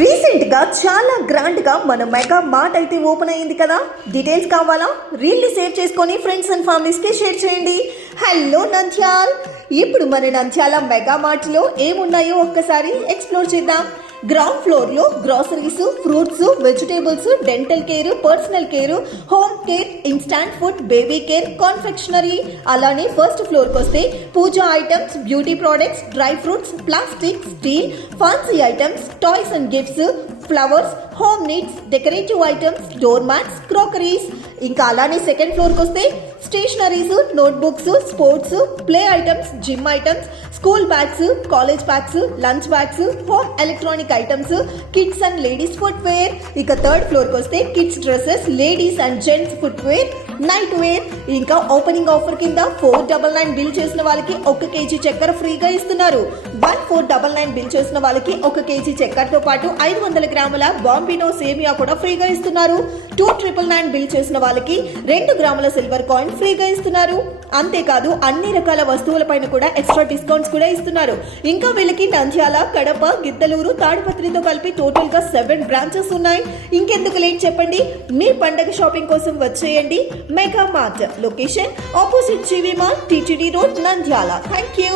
రీసెంట్గా చాలా గ్రాండ్గా మన మెగా మార్ట్ అయితే ఓపెన్ అయ్యింది కదా. డీటెయిల్స్ కావాలా? రీల్ని సేవ్ చేసుకొని ఫ్రెండ్స్ అండ్ ఫ్యామిలీస్కి షేర్ చేయండి. హలో నంద్యాల్, ఇప్పుడు మన నంద్యాల మెగా మార్ట్లో ఏమున్నాయో ఒక్కసారి ఎక్స్ప్లోర్ చేద్దాం. గ్రౌండ్ ఫ్లోర్లో groceries, fruits, vegetables, dental care, personal care, home care, instant food, baby care, confectionery. అలానే ఫస్ట్ ఫ్లోర్కి వస్తే puja items, beauty products, dry fruits, plastic, steel, fancy items, toys and gifts, flowers, home needs, decorative items, door mats, crockeries. ఇంకా అలానే second ఫ్లోర్కి వస్తే stationeries, notebooks, sports, play items, gym items, school bags, college bags, lunch bags, home electronic items, kids and ladies footwear. ఇక third ఫ్లోర్కి వస్తే kids dresses, ladies and gents footwear, night wear. ఇంకా opening offer కింద 499 bill చేసిన వాళ్ళకి 1 KG చక్కెర ఫ్రీగా ఇస్తున్నారు. 1499 బిల్ చేసిన వాళ్ళకి 1 కేజీ చక్కెరతో పాటు 500 గ్రాముల బాంబినో సేమియా కూడా ఫ్రీగా ఇస్తున్నారు. 2999 బిల్ చేసిన వాళ్ళకి 2 గ్రాముల సిల్వర్ కాయిన్ ఫ్రీగా ఇస్తున్నారు. అంతేకాదు అన్ని రకాల వస్తువులపైన కూడా ఎక్స్ట్రా డిస్కౌంట్స్ కూడా ఇస్తున్నారు. ఇంకా వీళ్ళకి నంద్యాల, కడప, గిద్దలూరు, తాడిపత్రితో కలిపి టోటల్ గా 7 బ్రాంచెస్ ఉన్నాయి. ఇంకెందుకు లేట్ చెప్పండి, మీ పండగ షాపింగ్ కోసం వచ్చేయండి mega mart. Location opposite GV mall, TTD road, Nandyal. Thank you.